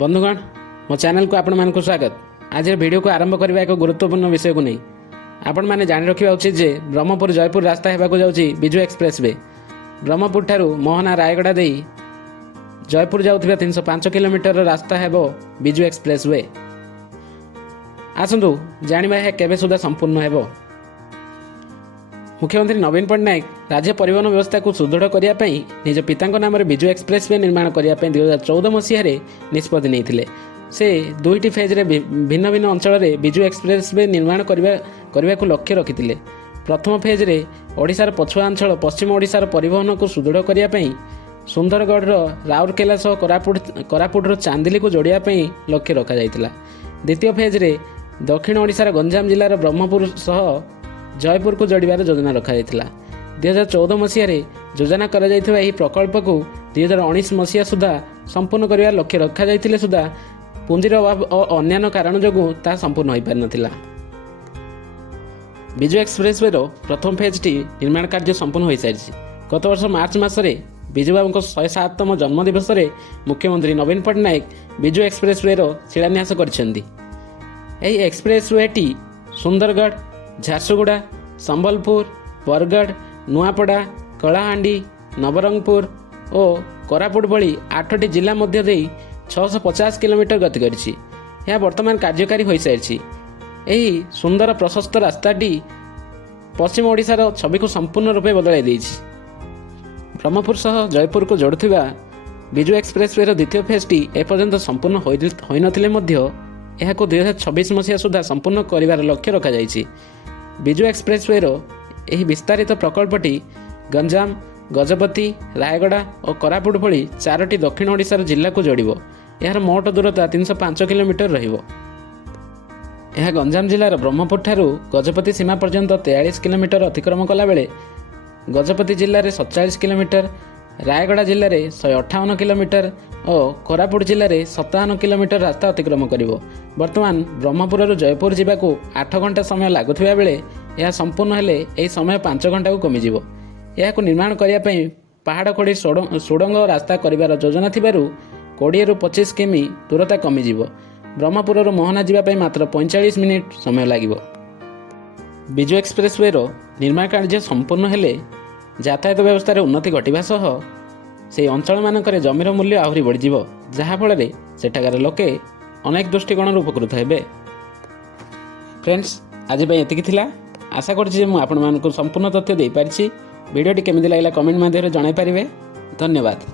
बंधुगण मो चैनल को आपण मानक स्वागत। आज वीडियो को आरंभ करने एक गुरुत्वपूर्ण विषय को नहीं आपण मैंने जान रखा उचित जे ब्रह्मपुर जयपुर रास्ता होगा जाऊँगी विजु एक्सप्रेस वे। ब्रह्मपुर ठारू मोहना रायगड़ा दे जयपुर जाऊँगा 305 किलोमीटर रास्ता है विजु एक्सप्रेस वे। आसतु जाना यह केवे सुधा संपूर्ण है। मुख्यमंत्री नवीन पट्टनायक राज्य परिवहन व्यवस्था को सुदृढ़ करने निज पिता नाम विजु एक्सप्रेस वे निर्माण करने 2014 मसीह निष्पत्ति नहीं से दुईटी फेज्रे भिन्न भिन्न अंचल में विजु एक्सप्रेस वे निर्माण करने को लक्ष्य रखिते। प्रथम फेज्रे ओडिशार पछुआ अंचल पश्चिम ओडिशार परिवहन को सुदृढ़ करने सुंदरगढ़ राउरकेला सह कोरापुट चांदिली को जोड़ापी लक्ष्य रखा जाइतिला। द्वितीय फेज्रे दक्षिण ओडिशार गंजाम जिलार ब्रह्मपुर सह जयपुर को जोड़ार योजना रखा 2014 मसीह योजना कर प्रकल्प को 2019 मसीहा सुधा संपूर्ण करने लक्ष्य रखा जाइतिले सुधा पुंजीर अभाव और अन्य कारण जो संपूर्ण हो पार नाथिला। विजु एक्सप्रेस वे प्रथम फेज टी निर्माण कार्य संपूर्ण हो सारी। गत वर्ष मार्च मसरे विजुबाबू 107तम जन्मदिवस में मुख्यमंत्री नवीन पट्टनायक विजु एक्सप्रेस वे शिलान्यास कर express way T Sundargarh Jharsuguda Sambalpur Bargarh Nuapada Kalahandi Nabarangpur और कोरापुट भली 8टी जिला मध्य दे 650 किलोमीटर गति करिछि। यह वर्तमान कार्यकारी हो सारी। यही सुंदर प्रशस्त रास्ताटी पश्चिम ओडिशार छवि को संपूर्ण रूपे बदलाई देछि। ब्रह्मपुर सह जयपुर को जोड़ुथिबा विजु एक्सप्रेस वे द्वितीय फेज टी एपर्यंत संपूर्ण होई नथिले मध्य यह 2026 मसीहा सुधा संपूर्ण करिवार लक्ष्य रखा जाइछि। विजु एक्सप्रेस वे यह विस्तारित प्रकल्पटी गंजाम गजपति रायगड़ा और कोरापुट भली 4टी दक्षिण ओडिशार जिला को जोड़िबो। यार मोट दूरता 305 किलोमीटर रहिबो। यह गंजाम जिलार ब्रह्मपुर ठारू गजपति सीमा पर्यंत 43 किलोमीटर अतिक्रम कला बेले गजपति जिले में 47 किलोमीटर, रायगड़ा जिले में 158 किलोमीटर और कोरापुट जिले में 57 किलोमीटर रास्ता अतिक्रम करिबो। वर्तमान ब्रह्मपुर जयपुर जावाक 8 घंटा समय लगुवा बेले यह संपूर्ण हेले यह समय 5 घंटा को कमिजिबो। यह निर्माण करने पहाड़ खोड़ी सुड़ंग रास्ता करिवार योजना थिबारु 20 ରୁ 25 किमी दूरता कमिजिबो। ब्रह्मपुर मोहना जावाई मात्र 45 मिनिट समय लागिबो। विजु एक्सप्रेस वे निर्माण कार्य संपूर्ण हेले यातायात व्यवस्था उन्नति घटिबा सह से अंचल मानक जमीर मूल्य आहरी बढ़िजिबो, जहाँफल सेठाकार लोके अनेक दृष्टिकोण उपकृत हेबे। फ्रेंड्स आज एतिकी थिला। आशा करछि मु आपन मानकु संपूर्ण तथ्य दे पारिछि। वीडियोटी केमिति लागला कमेंट माध्यम रे जणाई पारिबे। धन्यवाद।